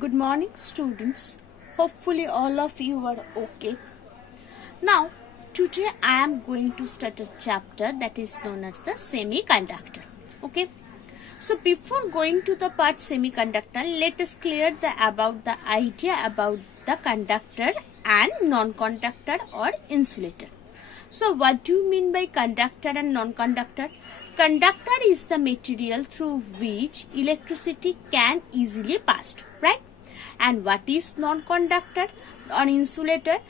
Good morning, students. Hopefully, all of you are okay. Now, today I am going to start a chapter that is known as the semiconductor. Okay. So, before going to the part semiconductor, let us clear about the idea about the conductor and non-conductor or insulator. So, what do you mean by conductor and non-conductor? Conductor is the material through which electricity can easily pass, right? And what is non-conductor or insulator?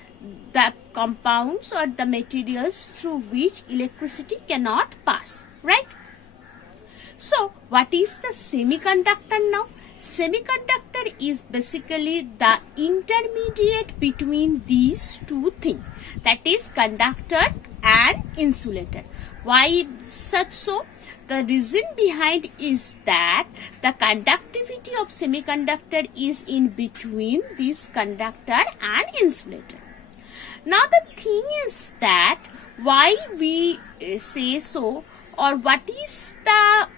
The compounds or the materials through which electricity cannot pass, right? So, what is the semiconductor now? Semiconductor is basically the intermediate between these two things, that is conductor and insulator. Why such so? The reason behind is that the conductivity of semiconductor is in between this conductor and insulator. Now the thing is that why we say so, or what is the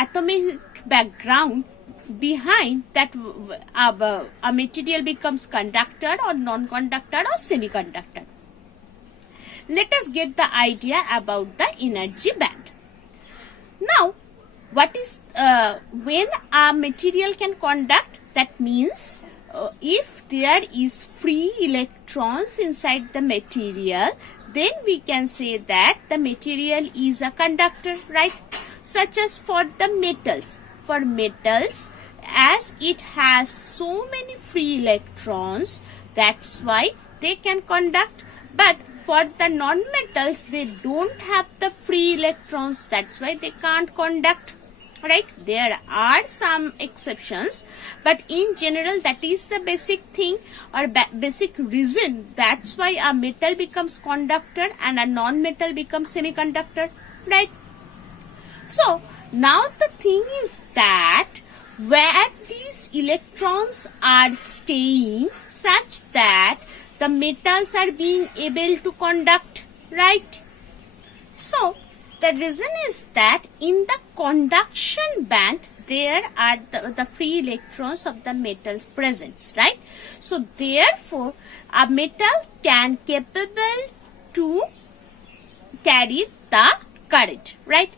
atomic background behind that a material becomes conductor or non-conductor or semiconductor. Let us get the idea about the energy band. Now, what is when a material can conduct? That means if there is free electrons inside the material, then we can say that the material is a conductor, right? Such as for the metals. For metals, as it has so many free electrons, that's why they can conduct. But for the non-metals, they don't have the free electrons, that's why they can't conduct, right? There are some exceptions, but in general, that is the basic thing or basic reason. That's why a metal becomes conductor and a non-metal becomes semiconductor, right? So, now the thing is that where these electrons are staying such that the metals are being able to conduct, right? So, the reason is that in the conduction band, there are the free electrons of the metals present, right? So, therefore, a metal can capable to carry the current, right?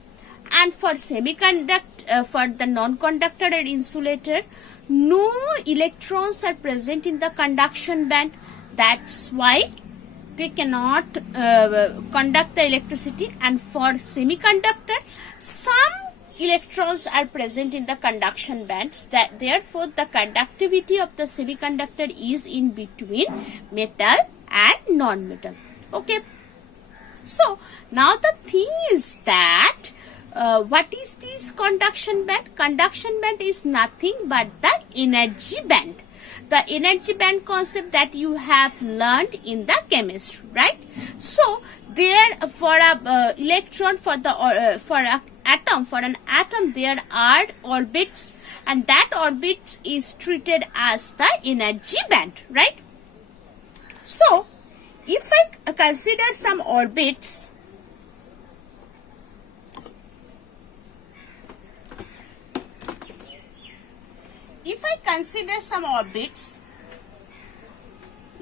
And for semiconductor, for the non-conductor and insulator, no electrons are present in the conduction band. That's why they cannot conduct the electricity. And for semiconductor, some electrons are present in the conduction bands. That therefore, the conductivity of the semiconductor is in between metal and non-metal. Okay. So now the thing is that what is this conduction band? Conduction band is nothing but the energy band. The energy band concept that you have learned in the chemistry, right? So there for a electron, for the for an atom there are orbits, and that orbit is treated as the energy band, right? So if I consider some orbits,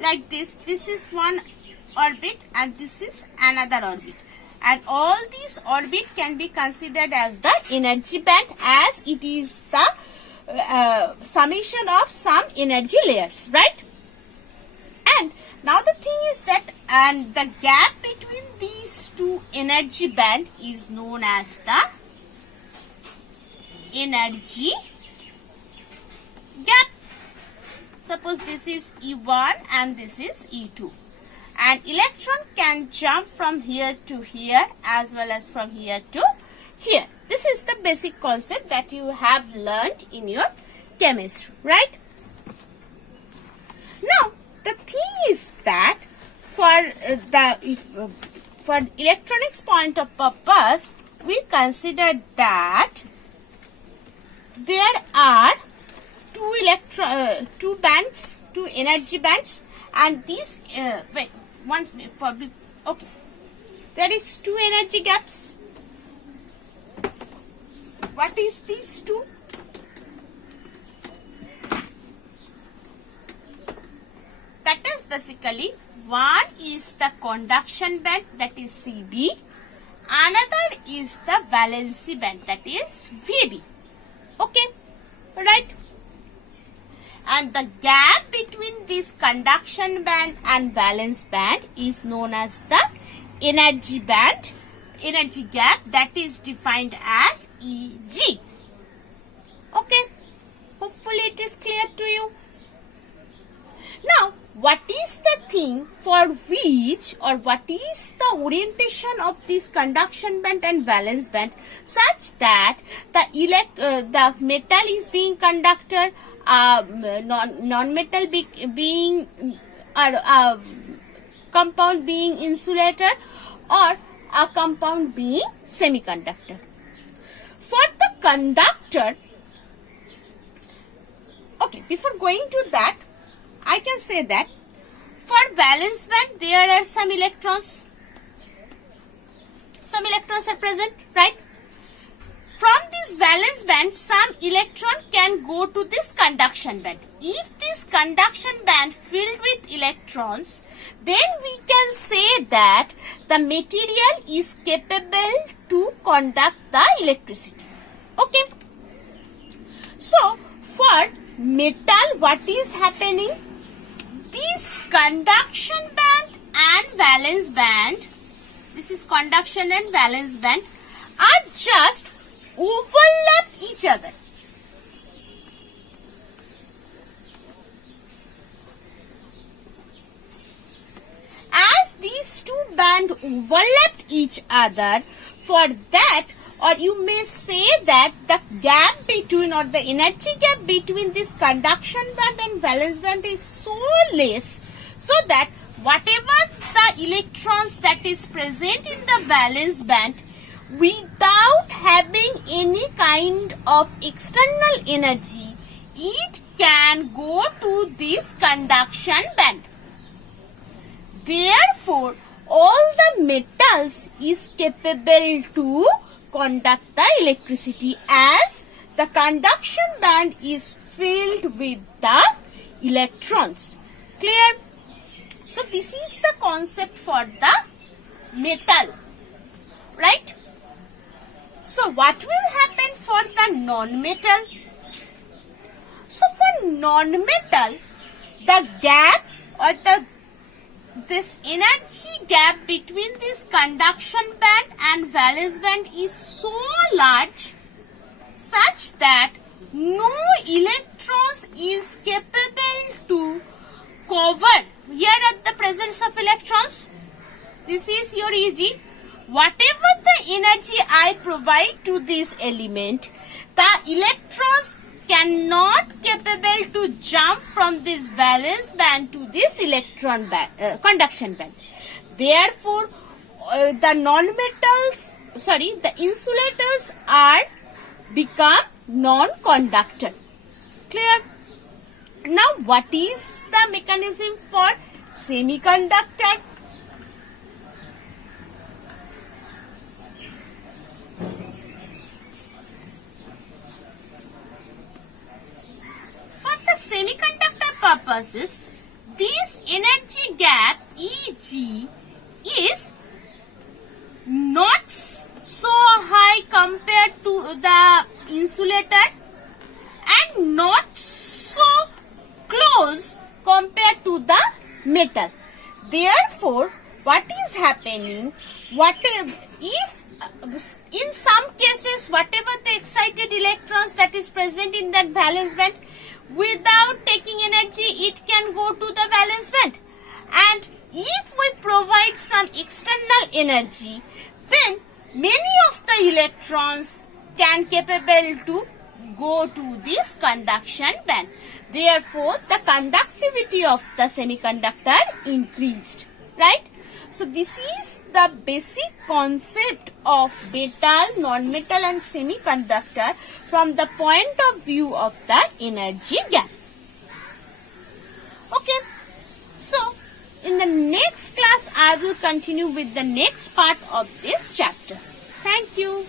like this is one orbit and this is another orbit, and all these orbit can be considered as the energy band, as it is the summation of some energy layers, right? And now the thing is that, and the gap between these two energy band is known as the energy gap. Suppose this is E1 and this is E2. An electron can jump from here to here as well as from here to here. This is the basic concept that you have learned in your chemistry, right? Now, the thing is that for electronics point of purpose, we consider that there are two bands, two energy bands, and these okay, there is two energy gaps. What is these two? bands basically. One is the conduction band, that is CB. Another is the valency band, that is VB. Okay, right? And the gap between this conduction band and valence band is known as the energy band, energy gap, that is defined as EG. Okay, hopefully it is clear to you. Now, what is the thing for which, or what is the orientation of this conduction band and valence band such that the metal is being conductor, non-metal being compound being insulator, or a compound being semiconductor? For the conductor, okay, before going to that, I can say that for valence band there are some electrons. Some electrons are present, right? From this valence band, some electron can go to this conduction band. If this conduction band filled with electrons, then we can say that the material is capable to conduct the electricity. Okay. So, for metal, what is happening? This conduction band and valence band, this is conduction and valence band, are just overlap each other. As these two bands overlapped each other, for that, or you may say that the gap between, or the energy gap between this conduction band and valence band is so less, so that whatever the electrons that is present in the valence band, without having any kind of external energy, it can go to this conduction band. Therefore, all the metals is capable to conduct the electricity, as the conduction band is filled with the electrons. Clear? So this is the concept for the metal, right? So what will happen for the non-metal? So for non-metal, the gap, or this energy gap between this conduction band and valence band is so large such that no electrons is capable to cover. Here at the presence of electrons, this is your EG. Whatever the energy I provide to this element, the electrons cannot capable to jump from this valence band to this electron band, conduction band. Therefore, the insulators are become non-conductor. Clear? Now, what is the mechanism for semiconductor? Semiconductor purposes, this energy gap EG is not so high compared to the insulator and not so close compared to the metal. Therefore, what is happening? If in some cases, whatever the excited electrons that is present in that valence band, without taking energy, it can go to the valence band. And if we provide some external energy, then many of the electrons can capable to go to this conduction band. Therefore, the conductivity of the semiconductor increased, right? So, this is the basic concept of metal, non-metal and semiconductor from the point of view of the energy gap. Okay. So, in the next class, I will continue with the next part of this chapter. Thank you.